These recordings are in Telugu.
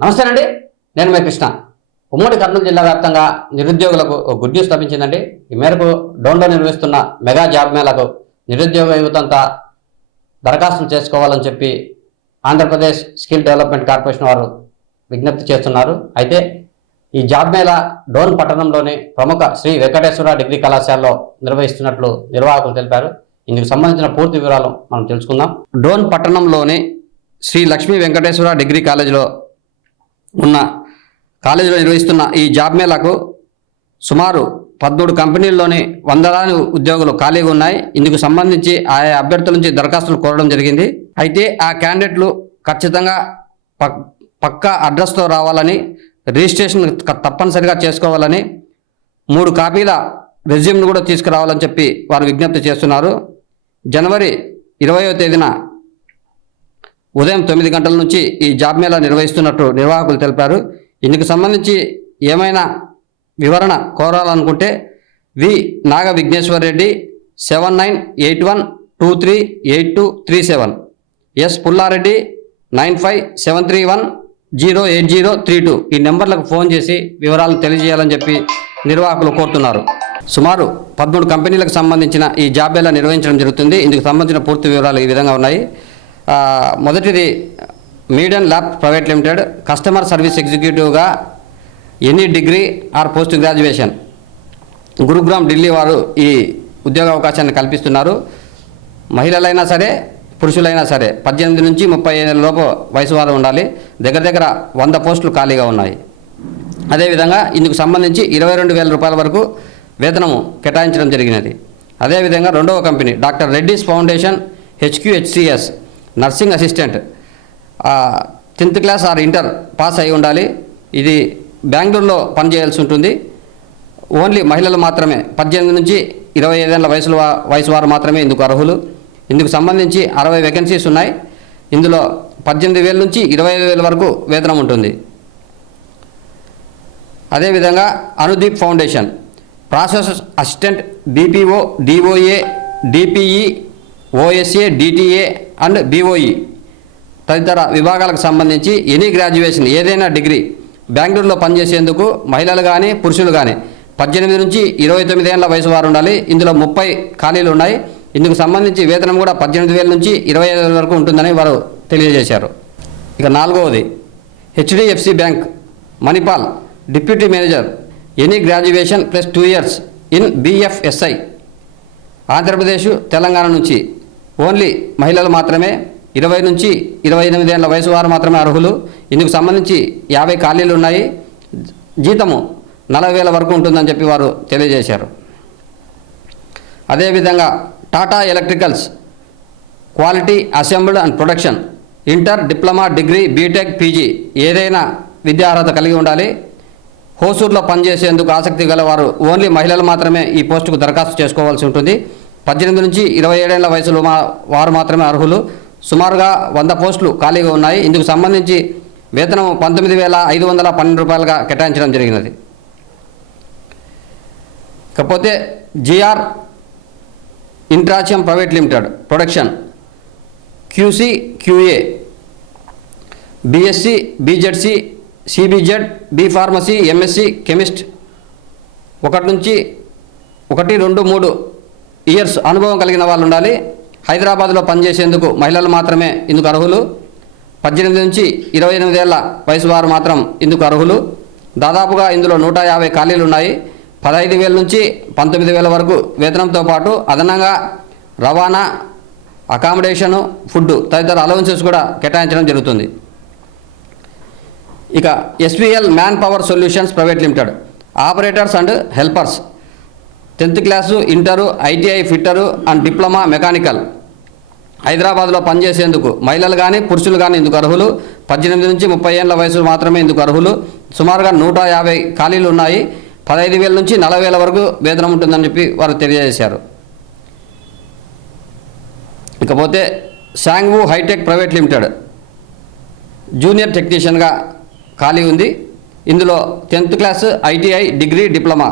నమస్తే అండి, నేను మీ కృష్ణ. ఉమ్మడి కర్నూలు జిల్లా వ్యాప్తంగా నిరుద్యోగులకు గుడ్ న్యూస్ లభించిందండి. ఈ మేరకు డోన్లో నిర్వహిస్తున్న మెగా జాబ్ మేళకు నిరుద్యోగ యువతంతా దరఖాస్తులు చేసుకోవాలని చెప్పి ఆంధ్రప్రదేశ్ స్కిల్ డెవలప్మెంట్ కార్పొరేషన్ వారు విజ్ఞప్తి చేస్తున్నారు. అయితే ఈ జాబ్ మేళా డోన్ పట్టణంలోని ప్రముఖ శ్రీ వెంకటేశ్వర డిగ్రీ కళాశాలలో నిర్వహిస్తున్నట్లు నిర్వాహకులు తెలిపారు. ఇందుకు సంబంధించిన పూర్తి వివరాలు మనం తెలుసుకుందాం. డోన్ పట్టణంలోని శ్రీ లక్ష్మీ వెంకటేశ్వర డిగ్రీ కాలేజీలో నిర్వహిస్తున్న ఈ జాబ్ మేళాకు సుమారు 13 కంపెనీల్లోని వందలాది ఉద్యోగులు ఖాళీగా ఉన్నాయి. ఇందుకు సంబంధించి ఆయా అభ్యర్థుల నుంచి దరఖాస్తులు కోరడం జరిగింది. అయితే ఆ క్యాండిడేట్లు ఖచ్చితంగా పక్కా అడ్రస్తో రావాలని, రిజిస్ట్రేషన్ తప్పనిసరిగా చేసుకోవాలని, 3 కాపీల రెజ్యూమ్ను కూడా తీసుకురావాలని చెప్పి వారు విజ్ఞప్తి చేస్తున్నారు. జనవరి 20వ తేదీన ఉదయం 9 గంటల నుంచి ఈ జాబ్ మేళా నిర్వహిస్తున్నట్టు నిర్వాహకులు తెలిపారు. ఇందుకు సంబంధించి ఏమైనా వివరణ కోరాలనుకుంటే వి నాగ విఘ్నేశ్వర్ రెడ్డి 7981238237, ఎస్ పుల్లారెడ్డి 9573108032 ఈ నెంబర్లకు ఫోన్ చేసి వివరాలు తెలియజేయాలని చెప్పి నిర్వాహకులు కోరుతున్నారు. సుమారు 13 కంపెనీలకు సంబంధించిన ఈ జాబ్ మేళా నిర్వహించడం జరుగుతుంది. ఇందుకు సంబంధించిన పూర్తి వివరాలు ఈ విధంగా ఉన్నాయి. మొదటిది median lab private limited, customer service ఎగ్జిక్యూటివ్గా any degree or post graduation, Gurugram Delhi వారు ఈ ఉద్యోగ అవకాశాన్ని కల్పిస్తున్నారు. మహిళలైనా సరే పురుషులైనా సరే 18 నుంచి 30 ఏళ్ళ లోపు వయసు వారు ఉండాలి. దగ్గర 100 పోస్టులు ఖాళీగా ఉన్నాయి. అదేవిధంగా ఇందుకు సంబంధించి 22,000 రూపాయల వరకు వేతనము కేటాయించడం జరిగినది. అదేవిధంగా రెండవ company doctor Reddy's foundation HQHCS, nursing assistant, 10th class or inter pass అయి ఉండాలి. ఇది బెంగళూరులో పనిచేయాల్సి ఉంటుంది. ఓన్లీ మహిళలు మాత్రమే, 18 నుంచి 25 ఏళ్ళ వయసు వారు మాత్రమే ఇందుకు అర్హులు. ఇందుకు సంబంధించి 60 వేకెన్సీస్ ఉన్నాయి. ఇందులో 18,000 నుంచి 25,000 వరకు వేతనం ఉంటుంది. అదేవిధంగా Anudeep foundation, process assistant, BPO, DOA, DPE, OSA, DTA and BOE తదితర విభాగాలకు సంబంధించి ఎనీ గ్రాడ్యుయేషన్, ఏదైనా డిగ్రీ, బెంగళూరులో పనిచేసేందుకు మహిళలు కానీ పురుషులు కానీ 18 నుంచి 29 ఏళ్ళ వయసు వారు ఉండాలి. ఇందులో 30 ఖాళీలు ఉన్నాయి. ఇందుకు సంబంధించి వేతనం కూడా 18,000 నుంచి 25,000 వరకు ఉంటుందని వారు తెలియజేశారు. ఇక 4వది HDFC bank Manipal, deputy manager, any graduation plus 2 years in BFSI, Andhra Pradesh Telangana నుంచి ఓన్లీ మహిళలు మాత్రమే, 20 నుంచి 28 ఏళ్ళ వయసు వారు మాత్రమే అర్హులు. ఇందుకు సంబంధించి 50 ఖాళీలు ఉన్నాయి. జీతము 40,000 వరకు ఉంటుందని చెప్పి వారు తెలియజేశారు. అదేవిధంగా Tata electricals, quality assembled and production, inter, diploma, degree, BTech, PG ఏదైనా విద్యార్హత కలిగి ఉండాలి. హోసూరులో పనిచేసేందుకు ఆసక్తి గల వారు ఓన్లీ మహిళలు మాత్రమే ఈ పోస్టుకు దరఖాస్తు చేసుకోవాల్సి ఉంటుంది. 18 నుంచి 27 ఏళ్ల వయసులో వారు మాత్రమే అర్హులు. సుమారుగా 100 పోస్టులు ఖాళీగా ఉన్నాయి. ఇందుకు సంబంధించి వేతనం 19,512 రూపాయలుగా కేటాయించడం జరిగినది. కాకపోతే GR ఇంట్రాచియం private limited production, QC, QA, BSc, BZC, CBZ, B pharmacy, MSc chemist, 1 నుంచి 1-2-3 ఇయర్స్ అనుభవం కలిగిన వాళ్ళు ఉండాలి. హైదరాబాద్లో పనిచేసేందుకు మహిళలు మాత్రమే ఇందుకు అర్హులు. 18 నుంచి 28 ఏళ్ళ వయసు వారు మాత్రం ఇందుకు అర్హులు. దాదాపుగా ఇందులో 150 ఖాళీలు ఉన్నాయి. 15,000 నుంచి 19,000 వరకు వేతనంతో పాటు అదనంగా రవాణా, అకామిడేషను, ఫుడ్ తదితర అలవెన్సెస్ కూడా కేటాయించడం జరుగుతుంది. ఇక SPL man power solutions private limited, operators and helpers, 10th class, inter, ITI fitter and diploma mechanical, హైదరాబాద్లో పనిచేసేందుకు మహిళలు కానీ పురుషులు కానీ ఇందుకు అర్హులు. 18 నుంచి 30 ఏళ్ళ వయసు మాత్రమే ఇందుకు అర్హులు. సుమారుగా 150 ఖాళీలు ఉన్నాయి. 15,000 నుంచి 40,000 వరకు వేతనం ఉంటుందని చెప్పి వారు తెలియజేశారు. ఇకపోతే శాంగ్వూ హైటెక్ ప్రైవేట్ లిమిటెడ్, జూనియర్ టెక్నీషియన్గా ఖాళీ ఉంది. ఇందులో 10th class, ITI, degree, diploma,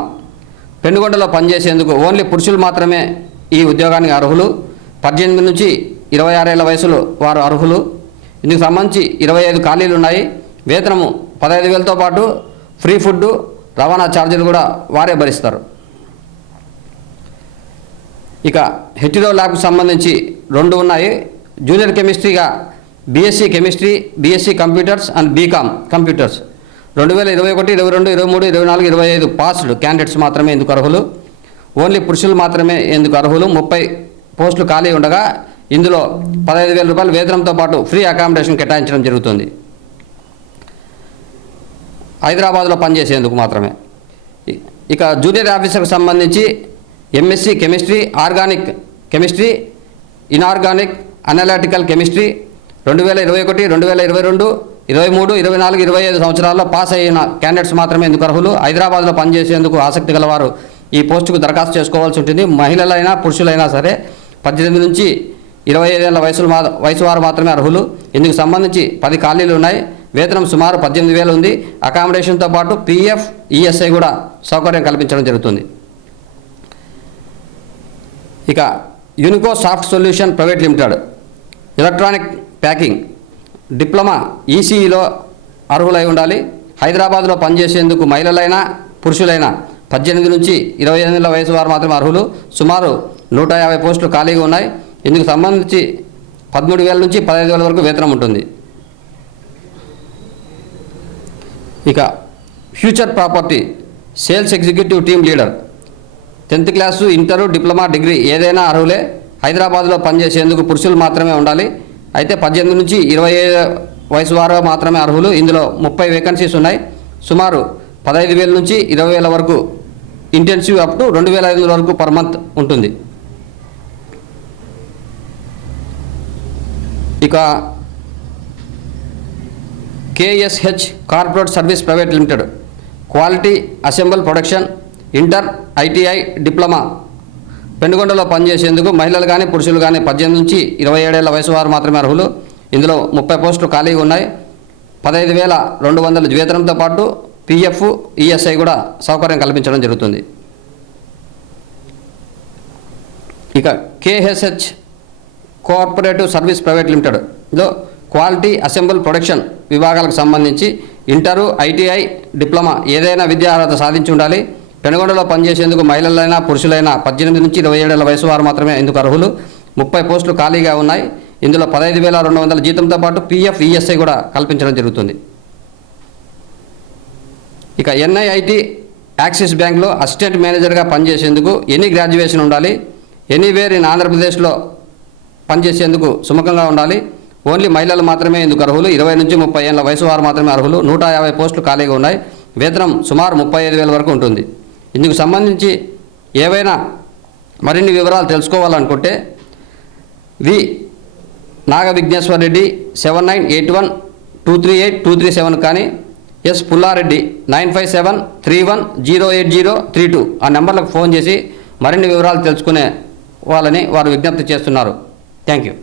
పెనుగొండలో పనిచేసేందుకు ఓన్లీ పురుషులు మాత్రమే ఈ ఉద్యోగానికి అర్హులు. 18 నుంచి 26 ఏళ్ల వయసులో వారు అర్హులు. ఇందుకు సంబంధించి 25 ఖాళీలు ఉన్నాయి. వేతనము 15,000తో పాటు ఫ్రీ ఫుడ్, రవాణా ఛార్జీలు కూడా వారే భరిస్తారు. ఇక హెటిరో ల్యాబ్కు సంబంధించి 2 ఉన్నాయి. జూనియర్ కెమిస్ట్రీగా BSc chemistry, BSc computers and BCom computers 2021, 22, 23, 24, 25 passed candidates మాత్రమే ఎందుకు అర్హులు. ఓన్లీ పురుషులు మాత్రమే ఎందుకు అర్హులు. 30 పోస్టులు ఖాళీ ఉండగా ఇందులో 15,000 రూపాయల వేతనంతో పాటు ఫ్రీ అకామిడేషన్ కేటాయించడం జరుగుతుంది. హైదరాబాద్లో పనిచేసేందుకు మాత్రమే. ఇక జూనియర్ ఆఫీసర్కి సంబంధించి MSc chemistry, organic chemistry, inorganic analytical chemistry 2021, 2022, 23, 24, 25 సంవత్సరాల్లో పాస్ అయిన క్యాండిడేట్స్ మాత్రమే ఎందుకు అర్హులు. హైదరాబాద్లో పనిచేసేందుకు ఆసక్తి గలవారు ఈ పోస్టుకు దరఖాస్తు చేసుకోవాల్సి ఉంటుంది. మహిళలైనా పురుషులైనా సరే 18 నుంచి 25 ఏళ్ల వయసు వారు మాత్రమే అర్హులు. ఇందుకు సంబంధించి 10 ఖాళీలు ఉన్నాయి. వేతనం సుమారు 18,000 ఉంది. అకామిడేషన్తో పాటు పీఎఫ్, ఈఎస్ఐ కూడా సౌకర్యం కల్పించడం జరుగుతుంది. ఇక Unico soft solution private limited electronic packing diploma ఈసీఈలో అర్హులై ఉండాలి. హైదరాబాద్లో పనిచేసేందుకు మహిళలైనా పురుషులైనా 18 నుంచి 25 ఏళ్ల వయసు వారు మాత్రమే అర్హులు. సుమారు 150 పోస్టులు ఖాళీగా ఉన్నాయి. ఇందుకు సంబంధించి 13,000 నుంచి 15,000 వరకు వేతనం ఉంటుంది. ఇక future property sales executive team leader 10th class, inter, diploma, degree ఏదైనా అర్హులే. హైదరాబాద్లో పనిచేసేందుకు పురుషులు మాత్రమే ఉండాలి. అయితే 18 నుంచి 25 వయసు వారు మాత్రమే అర్హులు. ఇందులో 30 వేకెన్సీస్ ఉన్నాయి. సుమారు 15,000 నుంచి 20,000 వరకు ఇంటెన్సివ్ అప్ టు 2,500 వరకు పర్ మంత్ ఉంటుంది. ఇక KSH corporate service private limited quality assemble production inter, ITI, diploma పెనుగొండలో పనిచేసేందుకు మహిళలు కానీ పురుషులు కానీ 18 నుంచి 27 ఏళ్ల వయసు వారు మాత్రమే అర్హులు. ఇందులో 30 పోస్టులు ఖాళీగా ఉన్నాయి. 15,200 వేతనంతో పాటు పీఎఫ్, ఈఎస్ఐ కూడా సౌకర్యం కల్పించడం జరుగుతుంది. ఇక కేఎస్హెచ్ కోఆపరేటివ్ సర్వీస్ ప్రైవేట్ లిమిటెడ్లో క్వాలిటీ అసెంబుల్ ప్రొడక్షన్ విభాగాలకు సంబంధించి ఇంటరు, ఐటీఐ, డిప్లొమా ఏదైనా విద్యా అర్హత సాధించి ఉండాలి. పెనుగొండలో పనిచేసేందుకు మహిళలైనా పురుషులైనా 18 నుంచి 27 ఏళ్ల వయసు వారు మాత్రమే ఎందుకు అర్హులు. 30 పోస్టులు ఖాళీగా ఉన్నాయి. ఇందులో 15,200 జీతంతో పాటు పీఎఫ్, ఈఎస్ఐ కూడా కల్పించడం జరుగుతుంది. ఇక ఎన్ఐఐటి యాక్సిస్ బ్యాంక్లో అసిస్టెంట్ మేనేజర్గా పనిచేసేందుకు ఎనీ గ్రాడ్యుయేషన్ ఉండాలి. ఎనీవేర్ ఇన్ ఆంధ్రప్రదేశ్లో పనిచేసేందుకు సుముఖంగా ఉండాలి. ఓన్లీ మహిళలు మాత్రమే ఎందుకు అర్హులు. 20 నుంచి 30 ఏళ్ల వయసు వారు మాత్రమే అర్హులు. 150 పోస్టులు ఖాళీగా ఉన్నాయి. వేతనం సుమారు 35,000 వరకు ఉంటుంది. ఇందుకు సంబంధించి ఏవైనా మరిన్ని వివరాలు తెలుసుకోవాలనుకుంటే నాగ విఘ్నేశ్వర్ రెడ్డి 7981238237 కానీ ఎస్ పుల్లారెడ్డి 9573108032 ఆ నెంబర్లకు ఫోన్ చేసి మరిన్ని వివరాలు తెలుసుకునే వాళ్ళని వారు విజ్ఞప్తి చేస్తున్నారు. Thank you.